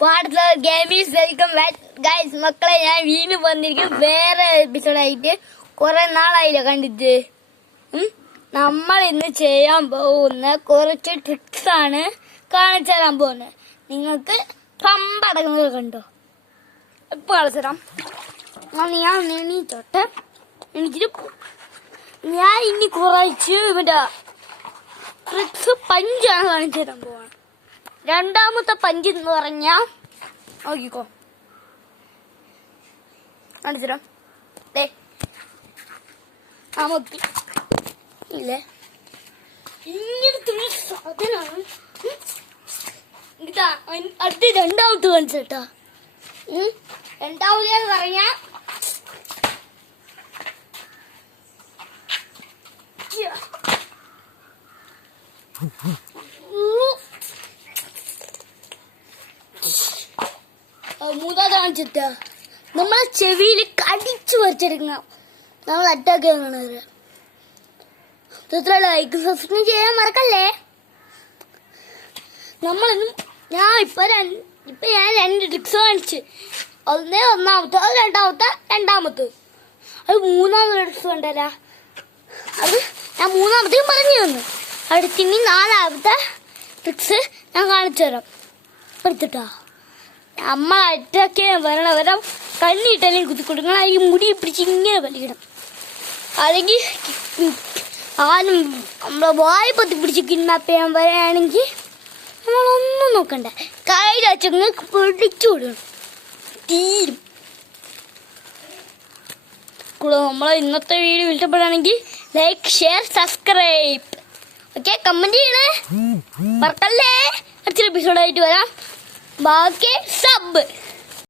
ഗെയിമീസ് welcome guys. മക്കളെ, ഞാൻ വീണ്ടും വന്നിരിക്കും വേറെ എപ്പിസോഡായിട്ട്. കുറെ നാളായില്ല കണ്ടിട്ട്. നമ്മൾ ഇന്ന് ചെയ്യാൻ പോകുന്ന കുറച്ച് ട്രിക്സ് ആണ് കാണിച്ചു തരാൻ പോകുന്നത്. നിങ്ങൾക്ക് പമ്പടങ്ങുന്നത് കണ്ടോ? ഇപ്പൊ കാണിച്ചു തരാം. ഞാൻ എണീച്ചോട്ടെ. എനിക്കിട്ട് ഞാൻ ഇനി കുറച്ച് മറ്റേ ട്രിക്സ് പഞ്ചാണ് കാണിച്ചു തരാൻ പോവാണ്. രണ്ടാമത്തെ പഞ്ച് എന്ന് പറഞ്ഞാ നോക്കിക്കോ, കാണിച്ചുതരാം. നമുക്ക് ഇല്ലേ ഇങ്ങനത്തെ സാധനമാണ്. അടുത്ത് രണ്ടാമത്തെ കാണിച്ചു കേട്ടാ. രണ്ടാമതെന്ന് പറഞ്ഞാ മൂന്നാമത് കാണിച്ചിട്ട നമ്മളെ ചെവിയിൽ കടിച്ചു പറിച്ചെടുക്കണം. നമ്മൾ അറ്റാക്ക് ചെയ്യണത്. ലൈക്ക് സബ്സ്ക്രൈബ് ചെയ്യാൻ മറക്കല്ലേ. ഞാൻ രണ്ട് ട്രിക്സ് കാണിച്ച്. ഒന്നാമത്തെ, അത് രണ്ടാമത്തെ, അത് മൂന്നാമത്തെ ട്രിക്സ് കണ്ടല്ല. അത് ഞാൻ മൂന്നാമത്തേയും പറഞ്ഞു തന്നു. അടുത്തിനി നാലാമത്തെ ട്രിക്സ് ഞാൻ കാണിച്ചു തരാം. എടുത്തിട്ടാ അമ്മ അറ്റാക്ക് വരണവരെ കണ്ണിട്ടെല്ലാം കുത്തി കൊടുക്കണം. ഈ മുടി പിടിച്ച് ഇങ്ങനെ വലിക്കണം. അല്ലെങ്കിൽ ആരും നമ്മളെ വായ പൊത്തി പിടിച്ച് കിഡ്നാപ്പ് ചെയ്യാൻ വരികയാണെങ്കിൽ നമ്മളൊന്നും നോക്കണ്ട, കയ്യിൽ വെച്ചങ്ങ് പിടിച്ചു കൊടുക്കണം. തീരും. നമ്മളെ ഇന്നത്തെ വീഡിയോ ഇഷ്ടപ്പെടുകയാണെങ്കിൽ like, share, subscribe. Okay, comment ചെയ്യണേ മറക്കല്ലേ. അടുത്ത എപ്പിസോഡായിട്ട് വരാം. ബാക്കി സബ്.